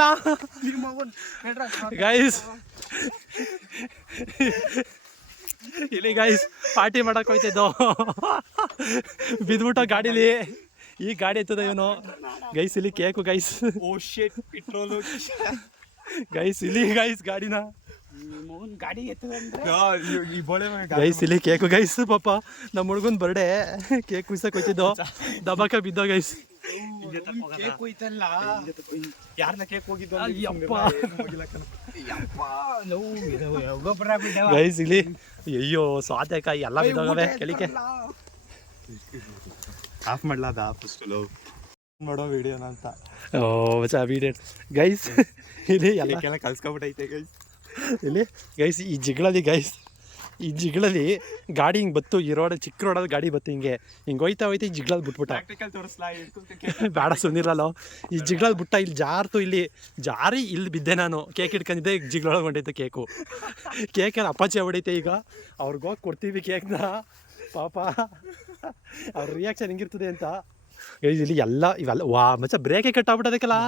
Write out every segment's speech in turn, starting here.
ಇಲ್ಲ ಗೈಸ್. ಇಲ್ಲಿ guys party ಮಾಡಕ್ ಹೋಯ್ತಿದ್ದೋ, ಬಿದ್ಬಿಟ್ಟು ಗಾಡೀಲಿ. ಈ ಗಾಡಿ ಎತ್ತದ ಇವನು ಗೈಸ್. ಇಲ್ಲಿ ಕೇಕು ಗೈಸ್. Petrol guys. ಇಲ್ಲಿ ಗೈಸ್ ಗಾಡಿನ ಗಾಡಿ ಗೈಸ್. ಇಲ್ಲಿ ಕೇಕು ಗೈಸ್. ಪಾಪ ನಮ್ಮ ಹುಡುಗನ್ ಬರ್ಡೇ, ಕೇಕ್ ಕುಯ್ಸಕ್ ಹೋಯ್ತಿದ್ದೋ, ದಬಾಕ ಬಿದ್ದೋ ಗೈಸ್. ಗೈಸ್ ಇಲ್ಲಿ ಅಯ್ಯೋ ಸೌತೆಕಾಯಿ ಎಲ್ಲ ಬಿದ್ದೋಗವೆ ಕೆಳಿಕೆ. ಆಫ್ ಮಾಡ್ಲಾ ಮಾಡೋ ವಿಡಿಯೋನ ಅಂತ. ಓ ಮಚ್ಚಾ ವಿಡಿಯೋ ಗೈಸ್. ಇಲ್ಲಿ ಎಲ್ಲ ಕಲ್ಸ್ಕೊಬಿಟ್ಟೈತೆ ಗೈಸ್. ಇಲ್ಲಿ ಗೈಸ್ ಈ ಜಿಗಳಲ್ಲಿ ಗೈಸ್, ಈ ಜಿಗಳಲ್ಲಿ ಗಾಡಿ ಹಿಂಗೆ ಬತ್ತು. ಈ ರೋಡ್ ಚಿಕ್ಕ ರೋಡಲ್ಲಿ ಗಾಡಿ ಬತ್ತು, ಹಿಂಗೆ ಹೋಯ್ತಾ ಹೋಯ್ತಾ ಈ ಜಿಗಳಲ್ಲಿ ಬಿಟ್ಬಿಟ್ಟ. ಬೇಡ ಸುಂದಿರಲ್ಲ. ಈ ಜಿಗಳಲ್ಲಿ ಬಿಟ್ಟ, ಇಲ್ಲಿ ಜಾರ್ತು. ಇಲ್ಲಿ ಜಾರಿ ಇಲ್ಲಿ ಬಿದ್ದೆ ನಾನು. ಕೇಕ್ ಇಟ್ಕೊಂಡಿದ್ದೆ, ಜಿಗಳೊಳಗೆ ಹೊಂಟೈತೆ ಕೇಕು. ಕೇಕಲ್ಲಿ ಅಪ್ಪಾಚಿ ಹೊಡೈತೆ. ಈಗ ಅವ್ರಿಗೋಗಿ ಕೊಡ್ತೀವಿ ಕೇಕ್ನ. ಪಾಪ ಅವ್ರ ರಿಯಾಕ್ಷನ್ ಹೆಂಗಿರ್ತದೆ ಅಂತ ಗೈಸ್. ಇಲ್ಲಿ ಎಲ್ಲ ಇವೆಲ್ಲ ವಾ ಮಚ್ಚ ಬ್ರೇಕೆ ಕಟ್ಟಾಗ್ಬಿಟ್ಟದಕ್ಕೆಲ್ಲ.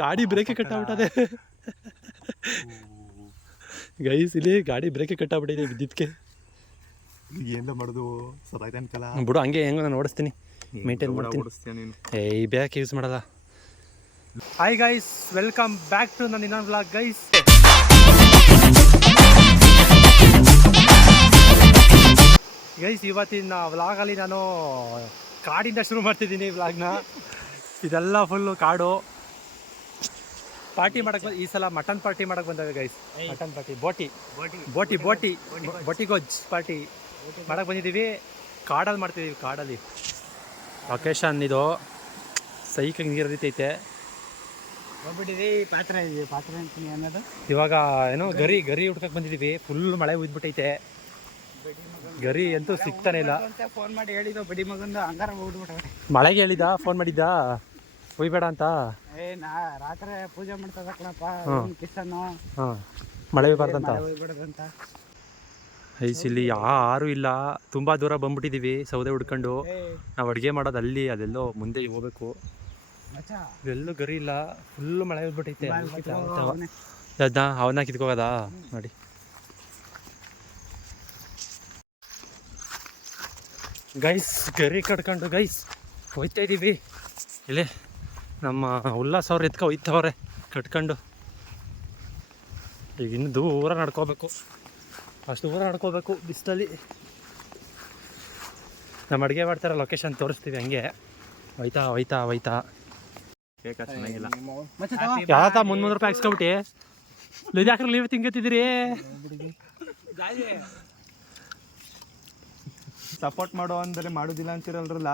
ಗಾಡಿ ಬ್ರೇಕೆ ಕಟ್ಟಾಗ್ಬಿಟ್ಟದೆ ಗೈಸ್. ಇಲ್ಲಿ ಗಾಡಿ ಬ್ರೇಕೆ ಕಟ್ಟಾಗ್ಬಿಟ್ಟಿದೆ ಬಿದ್ದಿದ್ಕೆ. ಏನ ಮಾಡೋದು ಸದಾಯ್ತಲ್ಲ ಬಿಡು, ಹಂಗೆ ಹೆಂಗ ನಾನು ಓಡಿಸ್ತೀನಿ, ಮೇಂಟೈನ್ ಮಾಡ್ತೀನಿ. ಏಯ್ ಬ್ಯಾಕ್ ಯೂಸ್ ಮಾಡಲ್ಲ. Hi guys, welcome back to ನನ್ನ ಇನ್ನೊಂದು ವ್ಲಾಗ್ ಗೈಸ್. ಗೈಸ್ ಇವತ್ತಿನ ವ್ಲಾಗಲ್ಲಿ ನಾನು ಕಾಡಿಂದ ಶುರು ಮಾಡ್ತಿದ್ದೀನಿ ವ್ಲಾಗ್ನ. ಇದೆಲ್ಲ ಫುಲ್ಲು ಕಾಡು. ಪಾರ್ಟಿ ಮಾಡಕ್ಕೆ ಈ ಸಲ ಮಟನ್ ಪಾರ್ಟಿ ಮಾಡಕ್ಕೆ ಬಂದಾಗ ಗೈಸ್. ಮಟನ್ ಪಾರ್ಟಿ, ಬೋಟಿ ಗೊಜ್ಜ್ ಪಾರ್ಟಿ ಮಾಡಕ್ಕೆ ಬಂದಿದ್ದೀವಿ. ಕಾಡಲ್ಲಿ ಮಾಡ್ತಿದ್ದೀವಿ. ಕಾಡಲ್ಲಿ ಲೊಕೇಶನ್ ಇದು ಸೈಕಾಗಿ ನೀರು ಹರಿತೈತೆ. ಪಾತ್ರ ಇದೆ, ಪಾತ್ರ ಅಂತೀನಿ ಅನ್ನೋದು. ಇವಾಗ ಏನೋ ಗರಿ ಹುಡ್ಕಕ್ಕೆ ಬಂದಿದ್ದೀವಿ. ಫುಲ್ ಮಳೆ ಉಯ್ದ್ಬಿಟ್ಟೈತೆ. ಗರಿ ಅಂತೂ ಸಿಗ್ತಾನೆ ಇಲ್ಲ. ಫೋನ್ ಮಾಡಿ ಹೇಳಿದ್ದು ಬಡಿ ಮಗಂದು ಹಂಗಾರ ಹೋಗ್ಬಿಟ್ಟ. ಮಳೆಗೆ ಹೇಳಿದ, ಫೋನ್ ಮಾಡಿದ್ದ ಒಯ್ಬೇಡ ಅಂತ. ನಾ ರಾತ್ರಿ ಪೂಜೆ ಮಾಡ್ತದ ಕಣಪ್ಪ ಕಿಸ್ತನ್ನು. ಮಳೆ ಬರ್ತಂತ ಹೋಗ್ಬಿಡದಂತ. ಐಸ್ ಇಲ್ಲಿ ಯಾರು ಇಲ್ಲ. ತುಂಬ ದೂರ ಬಂದ್ಬಿಟ್ಟಿದ್ದೀವಿ ಸೌದೆ ಹುಡ್ಕೊಂಡು. ನಾವು ಅಡುಗೆ ಮಾಡೋದು ಅಲ್ಲಿ, ಅದೆಲ್ಲೋ ಮುಂದೆ ಹೋಗ್ಬೇಕು. ಎಲ್ಲೂ ಗರಿ ಇಲ್ಲ, ಫುಲ್ಲು ಮಳೆ ಹೋಗ್ಬಿಟ್ಟೈತೆ. ಅವನ್ನ ಕಿತ್ಕೋಗದ ನೋಡಿ. ಗೈಸ್ ಗರಿ ಕಟ್ಕೊಂಡು ಗೈಸ್ ಹೋಯ್ತಾ ಇದ್ದೀವಿ. ಇಲ್ಲಿ ನಮ್ಮ ಉಲ್ಲಾಸ್ ಅವ್ರು ಎತ್ಕೊ ಹೋಯ್ತವ್ರೆ ಕಟ್ಕೊಂಡು. ಈಗ ಇನ್ನು ದೂರ ನಡ್ಕೋಬೇಕು, ಅಷ್ಟು ದೂರ ನಡ್ಕೋಬೇಕು ಬಿಸಿಲಲ್ಲಿ. ನಮ್ಮ ಅಡುಗೆ ಮಾಡ್ತಾರ ಲೊಕೇಶನ್ ತೋರಿಸ್ತೀವಿ. ಹಂಗೆ ಹೋಯ್ತಾ ಚೆನ್ನಾಗಿಲ್ಲ. ಯಾವತ್ತ 300 ರೂಪಾಯಿ ಹಾಕ್ಸ್ಕೊಬಿಟ್ಟು ಇದ್ಯಾಕ್ರೆ ನೀವು ತಿಂಗತ್ತಿದ್ದೀರಿ. ಸಪೋರ್ಟ್ ಮಾಡೋ ಅಂದ್ರೆ ಮಾಡುದಿಲ್ಲ ಅಂತಿರಲ್ರಲ್ಲ.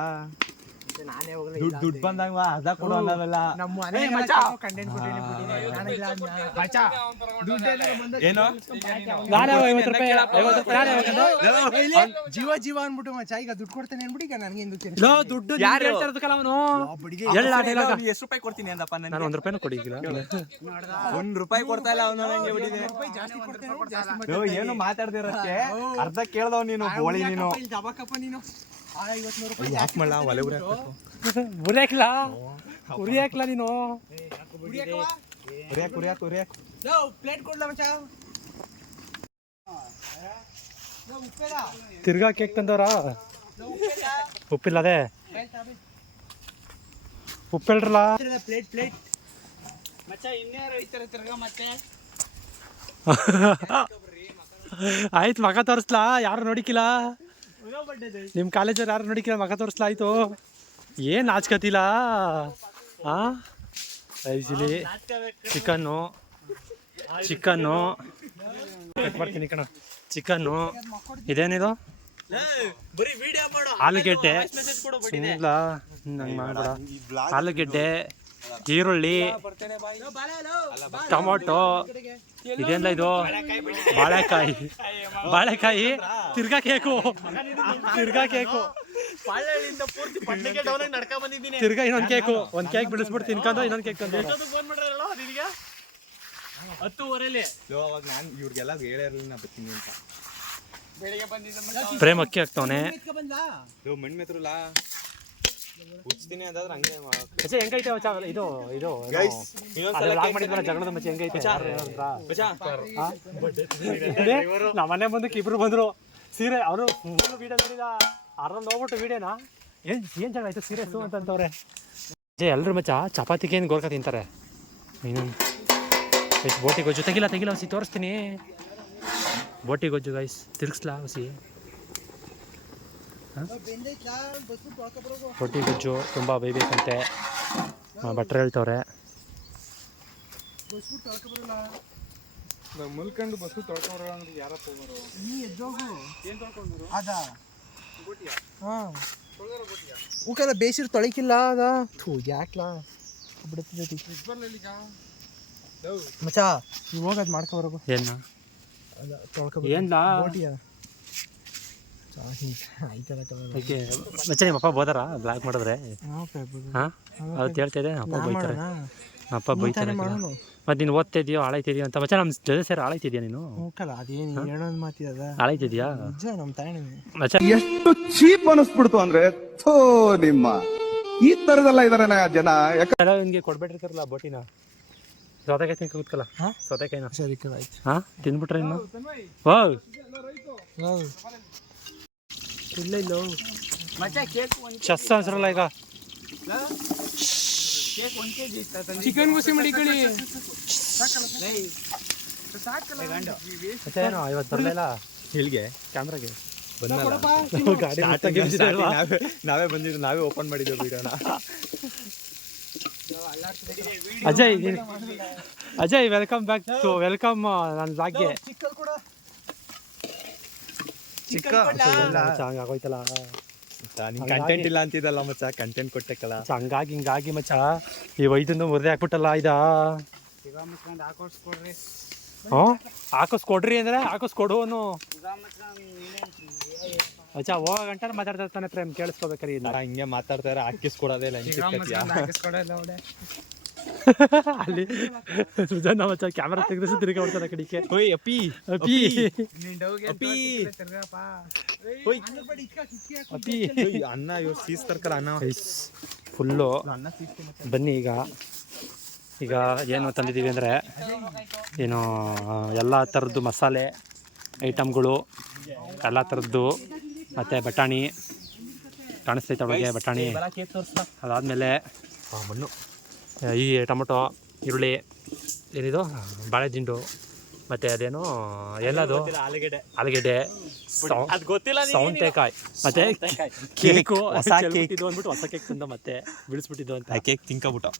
ದುಡ್ಡು ಬಂದಾಗ ಅದ ಕೊಡೋ ಅನ್ನೋದಲ್ಲ. ಜೀವ ಅನ್ಬಿಟ್ಟು ಮಚ್ಚ ಈಗ ದುಡ್ಡು ಕೊಡ್ತೇನೆ ಅನ್ಬಿಟ್ಟು ಈಗ ನನಗೆ ದುಡ್ಡು ಯಾರು ಹೇಳ್ತಾರದಕ್ಕಲ್ಲ ಅವನು. ಎಷ್ಟು ರೂಪಾಯಿ ಕೊಡ್ತೀನಿ ಅಂದಪ್ಪ. ನಾನು 1 ರೂಪಾಯಿನೂ ಕೊಡಿಗಿಲ್ಲ. 1 ರೂಪಾಯಿ ಕೊಡ್ತಾ ಇಲ್ಲ ಅವನು. ನಂಗೆ ಏನು ಮಾತಾಡ್ದಿರಕ್ಕೆ ಅರ್ಧ ಕೇಳ್ದವ್ ನೀನು. ಬೋಳಿ ನೀನು ಉರಿಯಾಕ್ಲ ನೀನು. ತಿರ್ಗಾ ಕೇಕ್ ತಂದವ್ರ. ಉಪ್ಪಿಲ್ಲ ಅದೇ ಉಪ್ಪಿಲ್ರಲ್ಲ. ಆಯ್ತು ಮಗ ತೋರಿಸ್ಲಾ. ಯಾರು ನೋಡಿಕಿಲ್ಲ ನಿಮ್ಮ ಕಾಲೇಜವ್ರು, ಯಾರು ನೋಡಿಕಿಲ್ಲ ಮಗ ತೋರಿಸ್ಲಾ. ಆಯ್ತು ಏನು ನಾಚ್ಕತಿಲ್ಲ. ಇಲ್ಲಿ ಚಿಕನ್ನು ಕಟ್ ಮಾಡ್ತೀನಿ ಕಣ. ಚಿಕನ್ನು ಇದೇನಿದು ಆಲೂಗೆಡ್ಡೆ. ಇಲ್ಲ ನಂಗೆ ಮಾಡಬೇಡ. ಆಲೂಗೆಡ್ಡೆ, ಈರುಳ್ಳಿ, ಟೊಮೊಟೊ, ಇದೆಲ್ಲ ಇದು ಬಾಳೆಕಾಯಿ, ತಿರ್ಗಾ ಕೇಕು, ತಿರ್ಗಾ ಇನ್ನೊಂದು ಕೇಕು. ಒಂದು ಕೇಕ್ ಬಿಡಿಸ್ಬಿಟ್ಟು ತಿನ್ಕೊಂಡು ಇನ್ನೊಂದು ಕೇಕ್ ತಂದು 10:15 ನಾನು ಇವ್ರಿಗೆಲ್ಲ ಹೇಳಿರಲಿಲ್ಲ ನಾ ಬರ್ತೀನಿ ಅಂತ. ಪ್ರೇಮ್ ಅಕ್ಕಿ ಹಾಕ್ತವನೆ. ಮಣ್ಣು ಮೆತ್ರಲ್ಲ ಉಚ್ತೀನಿ ಅಂತಾದ್ರೆ ಹಂಗೆ ಮಚ್ಚ ಹೆಂಗೈತೆ ಮಚ್ಚ ಇದು ಇದು ಗೈಸ್ ಇನ್ನೊಂದ್ಸಲ ಲಾಗ್ ಮಾಡಿದ್ವಲ್ಲ ಜಗಳದ ಮಚ್ಚ ಹೆಂಗೈತೆ ನಮ್ಮ ಮನೆ ಮುಂದಕ್ಕೆ ಇಬ್ರು ಬಂದ್ರು ಸೀರೆ ಅವರು ವಿಡಿಯೋ ನೋಡಿದ ಅರ್ಧ ಹೋಗ್ಬಿಟ್ಟು ವಿಡಿಯೋನಾ ಏನ್ ಜಗಳ ಆಯ್ತು ಸೀರಿಯಸ್ಸು ಅಂತಂತವ್ರೆ ಎಲ್ಲರೂ ಮಚ್ಚ ಚಪಾತಿಗೆ ಏನು ಗೋರ್ಕ ತಿಂತಾರೆ ಇನ್ನೊಂದು ಬೋಟಿ ಗೊಜ್ಜು ತೆಗಿಲ್ಲ ಹಸಿ ತೋರಿಸ್ತೀನಿ ಬೋಟಿ ಗೊಜ್ಜು ಗೈಸ್ ತಿರ್ಗಿಸ್ಲಾ ಹಸಿ ಬೋಟಿ ಗೊಜ್ಜು ತುಂಬ ಬೇಯಬೇಕಂತೆ ಭಟ್ರು ಹೇಳ್ತವ್ರೆ ಮುಲ್ಕಂಡು ಬಸ್ಸು ತೊಳ್ಕೊಂಡ್ರ ಅಂದ್ರೆ ಯಾರಪ್ಪ ನೀ ಎದ್ದೋಗು ಏನ್ ತೊಳ್ಕೊಂಡ್ರು ಅದ ಊಕಲ್ಲ ಬೇಸಿರ್ ತೊಳಿಕಿಲ್ಲ ಅದ ಥೂ ಯಾಕ್ಲಾ ಬಿಡುತ್ತೈತಿ ಮಚ್ಚ ನೀವು ಹೋಗೋದು ಮಾಡ್ಕೊಬರೋಗು ಏನ ತೊಳ್ಕೊ ಏನ್ಲ ಬೋಟಿಯ ಆಯ್ತಲ್ಲ ಓಕೆ ಮಚ್ಚ ನಿಮ್ಮಪ್ಪ ಬೋದಾರ ಬ್ಲಾಕ್ ಮಾಡಿದ್ರೆ ಹಾಂ ಅವತ್ತು ಹೇಳ್ತಾ ಇದ್ದೆ ಅಪ್ಪ ಬೈತಾರೆ ಅಪ್ಪ ಬೈತಾರೆ ಮತ್ತೆ ನೀನು ಓದ್ತಾ ಇದೆಯೋ ಹಾಳಾಯ್ತಿದ್ಯೋ ಅಂತ ಮಚ್ಚ ನಮ್ಮ ಜೊತೆ ಸೇರಿ ಹಾಳಾಯ್ತಿದ್ಯಾ ನೀನು ಹೋಗಲ್ಲ ಅದೇನು ಹೇಳೋದು ಮಾತಿದ ಹಾಳಾಯ್ತಿದ್ಯಾ ನಿಜ ನಮ್ಮ ತಾಯಣ್ಣ ಮಚ್ಚ ಎಷ್ಟು ಚೀಪ್ ಅನಿಸ್ಬಿಡ್ತು ಅಂದ್ರೆ ಥೋ ನಿಮ್ಮ ಈ ತರದೆಲ್ಲ ಇದಾರೆ ಜನ. ನಿಮಗೆ ಕೊಡ್ಬಿಟ್ಟಿರ್ತಾರಲ್ಲ ಬೋಟಿನ ಸೌತೆಕಾಯಿ ತಿನ್ಕ ಕೂತ್ಕಲ್ಲ ಸೌತೆಕಾಯಿನ ಸರಿ ಆಯ್ತು ಹಾಂ ತಿಂದ್ಬಿಟ್ರೆ ಇನ್ನು ಓ ಇಲ್ಲ ಇಲ್ಲೋ ಚೆಸ್ ಅನ್ಸರಲ್ಲ ಈಗ ಚಿಕನ್ ಗುಸಿ ಮಾಡಿಕೊಳ್ಳಿ ಮತ್ತೆ ಏನೋ ಇವತ್ತು ಬರಲಿಲ್ಲ ಹೇಳಿಗೆ ಕ್ಯಾಮ್ರಾಗೆ ನಾವೇ ಬಂದಿದ್ದು ನಾವೇ ಓಪನ್ ಮಾಡಿದ್ದೇವೆ ವಿಡಿಯೋನ. Ajay welcome back to welcome ನನ್ನ ಬ್ಲಾಗ್ಗೆ ಚಿಕ್ಕ ಹಂಗ ಆಗೋಯ್ತಲ್ಲ ಕಂಟೆಂಟ್ ಇಲ್ಲ ಅಂತಿದ್ದಲ್ಲ ಮಚ್ಚ ಕಂಟೆಂಟ್ ಕೊಟ್ಟೆಕ್ಕಲ್ಲ ಹಂಗಾಗಿ ಹಿಂಗಾಗಿ ಮಚ್ಚ ಈ ವೈದ್ಯಂದು ಮುರಿದೆ ಹಾಕ್ಬಿಟ್ಟಲ್ಲ ಇದ ಹ್ಞೂ ಹಾಕಿಸ್ಕೊಡ್ರಿ ಅಂದ್ರೆ ಹಾಕಿಸ್ಕೊಡುವನು ಮಚ್ಚ ಹೋಗೋ ಗಂಟೆ ಮಾತಾಡ್ತಾ ಪ್ರೇಮ್ ಕೇಳಿಸ್ಕೋಬೇಕಾರೆ ಹಿಂಗೆ ಮಾತಾಡ್ತಾರೆ ಹಾಕಿಸ್ಕೊಡೋದೇ ಇಲ್ಲ ಅಲ್ಲಿ ಸುಜನ್ ಮಚ್ಚ ಕ್ಯಾಮ್ರಾ ತೆಗೆದು ತಿರುಗಿ ಹೊಡ್ತಾರೆ ಕಡಿಕೆ ಓಯ್ ಅಪ್ಪಿ ಅಪ್ಪಿ ಅಪ್ಪಿ ಅಪ್ಪಿ ಅನ್ನ ಇವ್ರು ಸೀಸ್ ತರ್ಕಲ್ಲ ಅನ್ನ ಫುಲ್ಲು ಅನ್ನ ಸೀಸ್ತಿ ಬನ್ನಿ ಈಗ ಏನು ತಂದಿದ್ದೀವಿ ಅಂದರೆ ಏನು ಎಲ್ಲ ಥರದ್ದು ಮಸಾಲೆ ಐಟಮ್ಗಳು ಎಲ್ಲ ಥರದ್ದು ಮತ್ತು ಬಟಾಣಿ ಕಾಣಿಸ್ತೈತೆ ಒಳಗೆ ಬಟಾಣಿ ಅದಾದಮೇಲೆ ಮಣ್ಣು ಈ ಟೊಮೊಟೊ ಈರುಳ್ಳಿ ಏನಿದು ಬಾಳೆದಿಂಡು ಮತ್ತು ಅದೇನು ಎಲ್ಲದು ಆಲೂಗೆಡ್ಡೆ ಸೌಂತೆಕಾಯಿ ಮತ್ತು ಕೇಕು ಹೊಸ ಕೇಕ್ ಇದು ಅಂದ್ಬಿಟ್ಟು ಹೊಸ ಕೇಕ್ ತಂದ ಮತ್ತೆ ಬಿಡಿಸ್ಬಿಟ್ಟಿದ್ದು ಅಂತ ಕೇಕ್ ತಿನ್ಕೊಬಿಟ್ಟು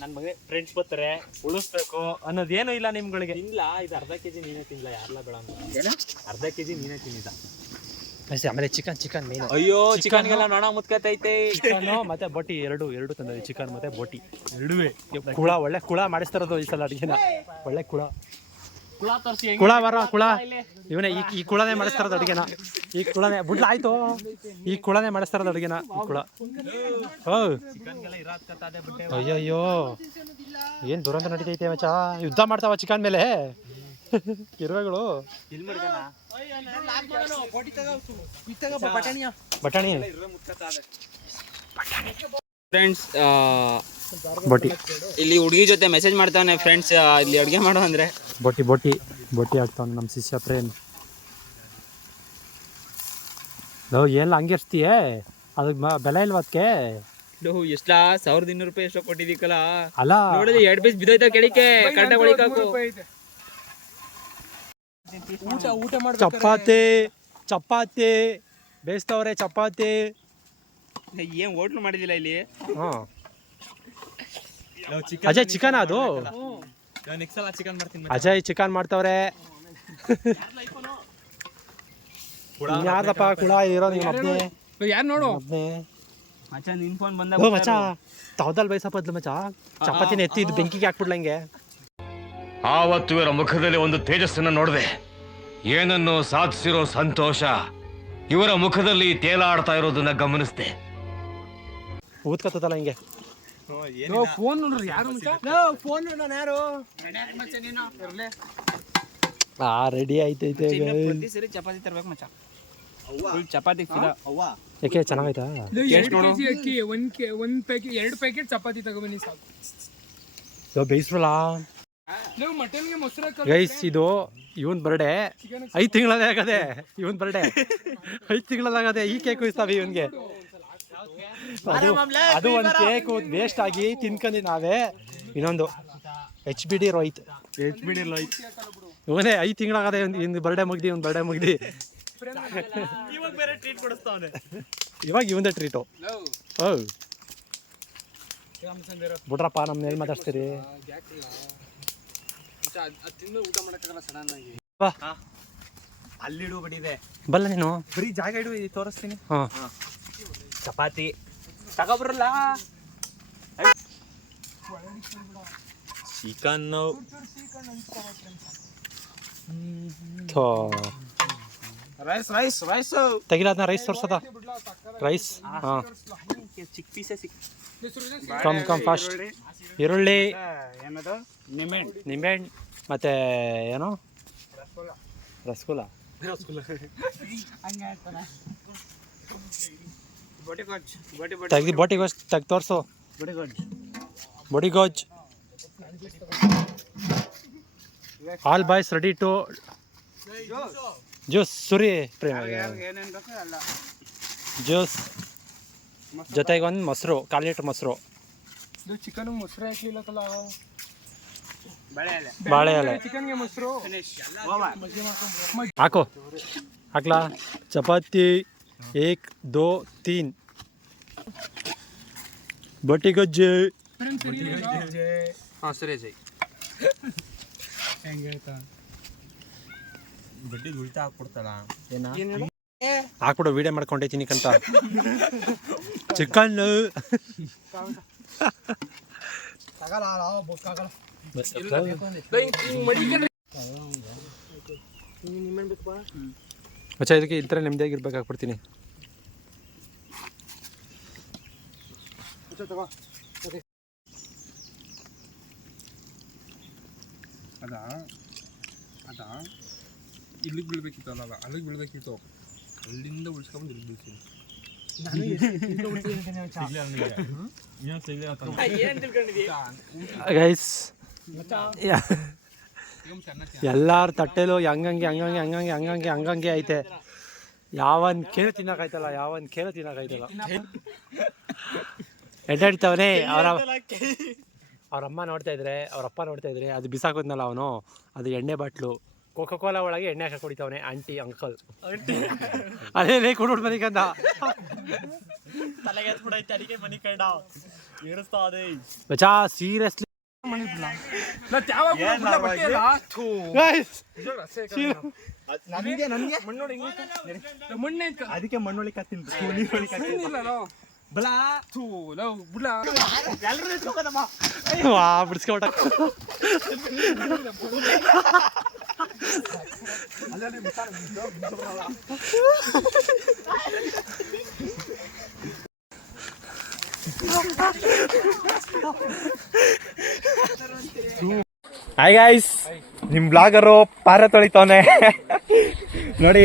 ನನ್ನ ಮಗ ಫ್ರೆಂಡ್ಸ್ ಬರ್ತಾರೆ ಉಳಿಸ್ಬೇಕು ಅನ್ನೋದೇನು ಇಲ್ಲ ನಿಮ್ಗಳಿಗೆ ತಿನ್ಲ ಇದು ಅರ್ಧ ಕೆ ಜಿ ನೀನೇ ತಿನ್ಲ ಯಾರಲ್ಲ ಬೇಡ ಅರ್ಧ ಕೆ ಜಿ ನೀನೇ ತಿನ್ನಿದ ಅಷ್ಟೇ ಆಮೇಲೆ ಚಿಕನ್ ಮೇನು ಅಯ್ಯೋ ಚಿಕನ್ಗೆಲ್ಲ ನೋಣ ಮುತ್ಕತೈತೆ ಚಿಕನು ಮತ್ತೆ ಬೋಟಿ ಎರಡು ತಂದಿದೆ ಚಿಕನ್ ಮತ್ತೆ ಬೋಟಿ ಎರಡುವೆ ಒಳ್ಳೆ ಕುಳ ಮಾಡಿಸ್ತಾರದು ಈ ಸಲ ಅಡುಗೆನ ಒಳ್ಳೆ ಕುಳ ಕುಳ ಇವನೇ ಈ ಕುಳನೇ ಮಾಡಿಸ್ತಾರದು ಅಡುಗೆನ ಈ ಕುಳನೇ ಬಿಡ್ಲ ಆಯ್ತು ಈ ಕುಳನೇ ಮಾಡಿಸ್ತಾರದು ಅಡುಗೆನ ಈ ಕುಳ ಅಯ್ಯಯ್ಯೋ ಏನ್ ದುರಂತ ನಡೀತೈತೆ ಮಚ್ಚ ಯುದ್ಧ ಮಾಡ್ತಾವ ಚಿಕನ್ ಮೇಲೆ ಇರುವೆಗಳು ಬಟಾಣಿ ಫ್ರೆಂಡ್ಸ್ ಬೋಟಿ ಇಲ್ಲಿ ಹುಡುಗಿ ಜೊತೆ ಮೆಸೇಜ್ ಮಾಡ್ತಾನೆ ಫ್ರೆಂಡ್ಸ್ ಇಲ್ಲಿ ಅಡುಗೆ ಮಾಡೋ ಅಂದ್ರೆ ಬೋಟಿ ಆಗ್ತಾವ ನಮ್ಮ ಶಿಷ್ಯ ಪ್ರೇಮ್ ನಾವು ಏನಿಲ್ಲ ಹಂಗೆ ಇರ್ತೀಯೇ ಅದಕ್ಕೆ ಬೆಲೆ ಇಲ್ವ ಅದಕ್ಕೆ ಎಷ್ಟಾ 1200 ರೂಪಾಯಿ ಎಷ್ಟೋ ಕೊಟ್ಟಿದ್ದೀಕಲ್ಲ ಅಲ್ಲ ನೋಡಿದ್ರೆ 2 ಪೀಸ್ ಬಿದ್ದೋಯ್ತ ಕೆಳಕ್ಕೆ ಕರೆಕ್ಟ್ ಹೊಳಿಕಾಕು ಊಟ ಚಪಾತಿ ಬೇಯಿಸ್ತವ್ರೆ ಚಪಾತಿ ಏನ್ ಹೋಟ್ಲು ಮಾಡಿದಿಲ್ಲ ಇಲ್ಲಿ ಅಜಯ್ ಚಿಕನ್ ಅದು ನೆಕ್ಸ್ಟ್ ಸಲ ಚಿಕನ್ ಮಾಡ್ತೀನಿ ಅಜಯ್ ಚಿಕನ್ ಮಾಡ್ತವ್ರೆ ಯಾರ್ದಪ್ಪ ಕುಳ ಇರೋ ನಿಮ್ಮ ಯಾರು ನೋಡು ಒಬ್ನೇ ಮಚ್ಚ ನಿನ್ ಫೋನ್ ಬಂದ ಓ ಮಚ್ಚ ತಾವ್ದಲ್ಲಿ ಬಯಸಪ್ಪದ್ಲು ಮಚ್ಚ ಚಪಾತಿನ ಎತ್ತಿ ಇದು ಬೆಂಕಿಗೆ ಹಾಕ್ಬಿಡ್ಲ ಹಿಂಗೆ ಆವತ್ತು ಇವರ ಮುಖದಲ್ಲಿ ಒಂದು ತೇಜಸ್ಸನ್ನು ನೋಡಿದೆ. ಏನನ್ನು ಸಾಧಿಸಿರೋ ಸಂತೋಷ ಇವರ ಮುಖದಲ್ಲಿ ತೇಲಾಡ್ತಾ ಇರೋದನ್ನ ಗಮನಿಸಿದೆ. ಊದ್ಕತ್ತಲ್ಲ ಹಿಂಗೆ ಫೋನ್ ನೋಡ್ರಿ ಯಾರು ಫೋನ್ ನಾನು ಯಾರು ರೆಡಿ ಆಯ್ತೈತೆ ಸರಿ ಚಪಾತಿ ತರ್ಬೇಕು ಮಚ್ಚ ಚಪಾತಿ ಯಾಕೆ ಚೆನ್ನಾಗೈತಾ? ಅಕ್ಕಿ ಒಂದ್ ಪ್ಯಾಕೆಟ್ 2 ಪ್ಯಾಕೆಟ್ ಚಪಾತಿ ತಗೊಬನ್ನಿ ಸಾಕು. ಬೇಯಿಸ್ರಲ್ಲ ನೀವು ಮಟನ್ಗೆ ಮೊಸರು ಗೈಸ್. ಇದು ಇವನ್ ಬರ್ಡೇ 5 ತಿಂಗಳಲ್ಲೇ ಆಗದೆ. ಇವನ್ ಬರ್ಡೇ 5 ತಿಂಗಳಲ್ಲಾಗದೆ. ಈ ಕೇಕು ಇಸ್ತಾವೆ ಇವನ್ಗೆ. ಅದು ಒಂದು ಕೇಕು ವೇಸ್ಟ್ ಆಗಿ ತಿನ್ಕೊಂಡಿ ನಾವೇ. ಇನ್ನೊಂದು HBD ರೋಹಿತ್ ಇವನೇ 5 ತಿಂಗಳಾಗದೆ. ಇವ್ನ ಬರ್ಡೇ ಮುಗ್ದಿ. ಇವಾಗ ಇವಂದೇ ಟ್ರೀಟು. ಬಿಡ್ರಪ್ಪ, ನಮ್ಮ ಮೇಲೆ ಮಾತಾಡ್ತೀರಿ. ಊಟ ಮಾಡಕ್ಕಾಗಲ್ಲ ಸಡನ್ ಆಗಿ. ಅಲ್ಲಿಡು ಬಡಿದೆ. ಬಲ್ಲ ನೀನು ಬರೀ ಜಾಗ ಇಡು, ತೋರಿಸ್ತೀನಿ. ಹಾಂ, ಚಪಾತಿ ತಗೊಬರಲ್ಲ. ಚಿಕನ್ ರೈಸ್ ತೆಗಿಲಾದ್ನ ರೈಸ್ ತೋರ್ಸದ. ರೈಸ್ ಹಾಂ, ಚಿಕ್ಕ ಪೀಸೆ ಕಮ್ ಫಾಸ್ಟ್. ಈರುಳ್ಳಿ, ಏನದು ನಿಂಬೆಹಣ್ಣು, ಮತ್ತೆ ಏನು ರಸಗುಲ್ಲ. ಹಂಗೆ ಹೇಳ್ತಾನೆ. ತೆಗ್ದು ಬೋಟಿಗೋಜ್ ತೆಗ್ದು ತೋರಿಸು. ಬೋಟಿಗೋಜ್. All boys ready to juice. ಸುರಿ ಪ್ರೇಮ ಏನೇನು ಬೇಕು ಎಲ್ಲ. ಜ್ಯೂಸ್ ಜೊತೆಗೆ ಒಂದು ಮೊಸರು, 1/4 ಲೀಟ್ರ್ ಮೊಸರು. ಚಿಕನ್ ಮೊಸರು ಹಾಕ್ಲಿಲ್ಲಕಲ್ಲ. ಬಾಳೆ ಎಲೆ ಚಿಕನ್ಗೆ ಮೊಸರು ಹಾಕು. ಹಾಕ್ಲಾ? ಚಪಾತಿ 1 2 3. ಬೋಟಿಗೊಜ್ಜು. ಹಾಂ ಸರಿ ಜೈ. ಹೆಂಗೆ ಹೇಳ್ತಾ ಬಡ್ಡಿ ಉಲ್ಟಾ ಹಾಕ್ಬಿಡ್ತಲ್ಲ. ಹಾಕ್ಬಿಡು, ವಿಡಿಯೋ ಮಾಡ್ಕೊಂಡೆ ತಿನ್ನಿಕಂತ. ಚಿಕನ್ ಮಚ್ಚ, ಇದಕ್ಕೆ ಈ ಥರ ನೆಮ್ಮದಿಯಾಗಿರ್ಬೇಕು ಹಾಕ್ಬಿಡ್ತೀನಿ. ಅದ ಇಲ್ಲಿಗೆ ಬೀಳ್ಬೇಕಿತ್ತು. ಅಲ್ಲ ಅಲ್ಲಿಗೆ ಬೀಳ್ಬೇಕಿತ್ತು. ಅಲ್ಲಿಂದ ಉಳಿಸ್ಕೊಂಡು ಇಲ್ಲಿಗೆ ಬೀಳ್ತೀನಿ. ಗೈಸ್, ಎಲ್ಲಾರ ತಟ್ಟೆಲು ಹಂಗಂಗೆ ಐತೆ. ಯಾವನ್ ಕೇಳು ತಿನ್ನಕಾಯ್ತಲ್ಲ. ಎಡ್ಡಾಡ್ತವನೇ. ಅವ್ರಮ್ಮ ನೋಡ್ತಾ ಇದ್ರೆ, ಅವ್ರಪ್ಪ ನೋಡ್ತಾ ಇದ್ರೆ. ಅದು ಬಿಸಾಕೋದ್ನಲ್ಲ ಅವನು, ಅದು ಎಣ್ಣೆ ಬಾಟ್ಲು. ಕೋಕಾ-ಕೋಲಾ ಒಳಗೆ ಎಣ್ಣೆ ಹಾಕಿ ಕುಡಿತಾವನೆ. ಆಂಟಿ ಅಂಕಲ್ ಅದೇ ಕೊಡ್ಬಿಟ್ಟು ಮನಿಕಂದ. ಮಚ್ಚಾ ಸೀರಿಯಸ್ಲಿ ಅದಕ್ಕೆ ಮಣ್ಣೊಳಿ ಕತ್ತೀನಿ. ಬಿಡಿಸ್ಕೊಟ. ಹಾಯ್ ಗಾಯ್ಸ್, ನಿಮ್ ಬ್ಲಾಗರು ಪಾರ ತೊಳಿತವನೆ ನೋಡಿ.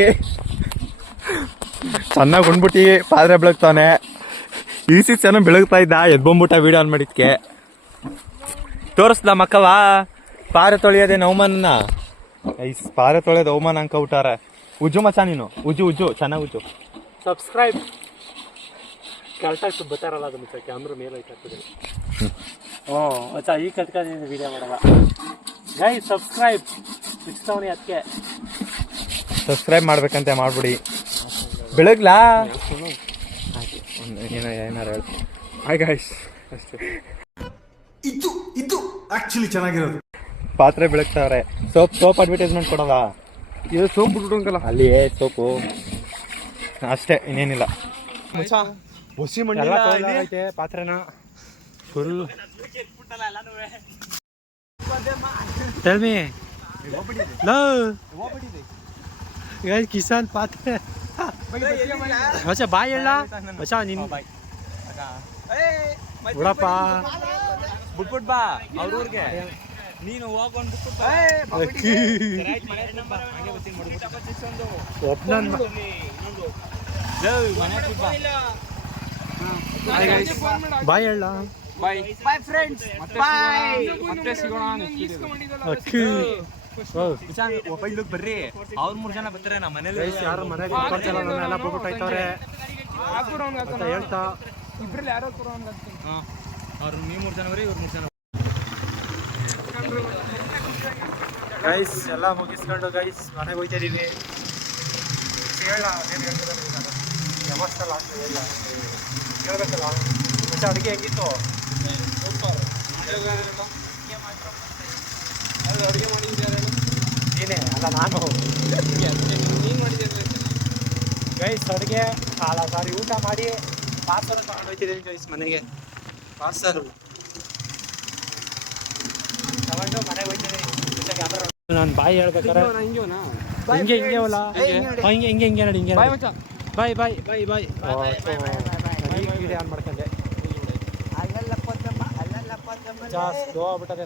ಚೆನ್ನಾಗಿ ಉಣ್ಬಿಟ್ಟು ಪಾತ್ರೆ ಬೆಳಗ್ತಾನೆ. ಈಸಿ ಚೆನ್ನಾಗಿ ಬೆಳಗ್ತಾ ಇದ್ದ. ಎದ್ಬಂಬಿಟ್ಟ ವಿಡಿಯೋ ಆನ್ ಮಾಡಿದ್ಕೆ. ತೋರಿಸ್ದ ಮಕ್ಕವ ಪಾರೆ ತೊಳೆಯೋದೇನು ಅವಮಾನ. ಐಸ್ ಪಾರೆ ತೊಳೆಯೋದು ಅವಮಾನ ಅಂಕ ಊಟಾರ. ಉಜ್ಜು ಮಚ್ಚ ನೀನು. ಉಜ್ಜು ಚೆನ್ನಾಗಿ ಉಜ್ಜು. ಸಬ್ಸ್ಕ್ರೈಬ್ ಕರೆಕ್ಟಾಗಿ ಬರ್ತಾರಲ್ಲ. ಅದು ಮಚ್ಚ ಕ್ಯಾಮ್ರಾ ಮೇಲೆ ಐತೆ. ಮಚ್ಚ ಈಗ ಕತ್ಕೊಂಡಿದ್ದೀನಿ ವಿಡಿಯೋ ಮಾಡಲ್ಲ. ಗೈಸ್ ಸಬ್ಸ್ಕ್ರೈಬ್ ಸಿಗ್ತಾವನಿ. ಅದಕ್ಕೆ ಸಬ್ಸ್ಕ್ರೈಬ್ ಮಾಡ್ಬೇಕಂತೆ ಮಾಡ್ಬಿಡಿ. ಬೆಳಗ್ಲಾ ಏನಾರು ಹೇಳಿ. ಹಾಯ್ ಗಾಯ್ಸ್, ಅಷ್ಟೇ. ಇದು ಆಕ್ಚುಲಿ ಚೆನ್ನಾಗಿರೋದು. ಪಾತ್ರೆ ಬೆಳಗ್ತಾವ್ರೆ. Soap advertisement ಕೊಡೋದಾ? ಇದು ಸೋಪ್ ಬಿಟ್ಬಿಟ್ಟಂಕಲ್ಲ. ಅಲ್ಲಿ ಸೋಪು ಅಷ್ಟೇ, ಇನ್ನೇನಿಲ್ಲ. ಹೊಸಿ ಐತೆ ಪಾತ್ರೆನ ಫುಲ್. ಟೆಲ್ ಮಿ ಲವ್ ಕಿಸಾನ್ ಪಾತ್ರೆ. ಮಚ್ಚ ಬಾಯ್ ಹೇಳ ಮಚ್ಚ ನಿನ್ ಬಿಡಪ್ಪ. ಬಿಟ್ಬಿಟ್ ಬಾ ಅವ್ರ ಊರಿಗೆ. ನೀನು ಹೋಗ್ಬಂದ್ಬಿಟ್ಟು ಬಾಯ್ ಹೇಳ ಬಾಯ್ ಬಾಯ್ ಫ್ರೆಂಡ್ಸ್ ಬಾಯ್ ಮತ್ತೆ ಸಿಗೋಣ ಅಕ್ಕಿ ಬರ್ರಿ ಅವ್ರ 3 ಜನ ಬರ್ತಾರೆ ನಮ್ಮ ಮನೇಲಿ ಯಾರು ಮನೆಗೆ ಕೂತ್ಕೊಳ್ತಿಲ್ಲ, ನನ್ನೆಲ್ಲ ಬಿಟ್ಬಿಟ್ಟು ಹೋಯ್ತವ್ರೆ ಅಂತ ಹೇಳ್ತಾ ಇಬ್ರಲ್ಲಿ ಯಾರೋ ಅವ್ರು ನೀವು 3 ಜನ ಇವ್ರು 3 ಜನ. ಗೈಸ್ ಎಲ್ಲ ಮುಗಿಸ್ಕೊಂಡು ಗೈಸ್ ಮನೆಗೆ ಹೋಯ್ತಾ ಇದೀವಿ. ಹೇಳ ಏನು ಹೇಳ್ತಿದ್ದಾರೆ ನಾನು ವ್ಯವಸ್ಥೆ ಆಗ್ತದೆ ಇಲ್ಲ ಹೇಳ್ಬೇಕಲ್ಲ. ಮತ್ತೆ ಅಡುಗೆ ಹೆಂಗಿತ್ತು? ಅಡುಗೆ ಮಾಡಿದ್ದಾರೆ ನೀನೇ ಅಲ್ಲ ನಾನು. ನೀನು ಮಾಡಿದ್ದೀರ ಗೈಸ್ ಅಡುಗೆ ಸಾರಿ ಊಟ ಮಾಡಿ ಪಾರ್ಸಲ್ ತಗೊಂಡು ಹೋಗ್ತಿದ್ದೀನಿ ಗೈಸ್ ಮನೆಗೆ. ಪಾರ್ಸಲ್ ತಗೊಂಡು ಮನೆಗೆ ಹೋಗ್ತಿದ್ದೀನಿ. ನಾನು ಬಾಯ್ ಹೇಳ್ಬೇಕಾರೆ ಹಿಂಗೆವನಾ ಹಿಂಗೆ ಅವಲ್ಲ ಹಿಂಗೆ ನೋಡಿ ಹಿಂಗೆ ಬಾಯ್ ಮಚ್ಚ ಬಾಯ್ ವಿಡಿಯೋ ಆನ್ ಮಾಡ್ಕೊಂಡೆ ಅಲ್ಲಲ್ಲಪ್ಪ ತಮ್ಮ ಅಲ್ಲಲ್ಲಪ್ಪ ತಮ್ಮ ಜಾಸ್ತಿ ಹೋಗ್ಬಿಟ್ಟದೆ.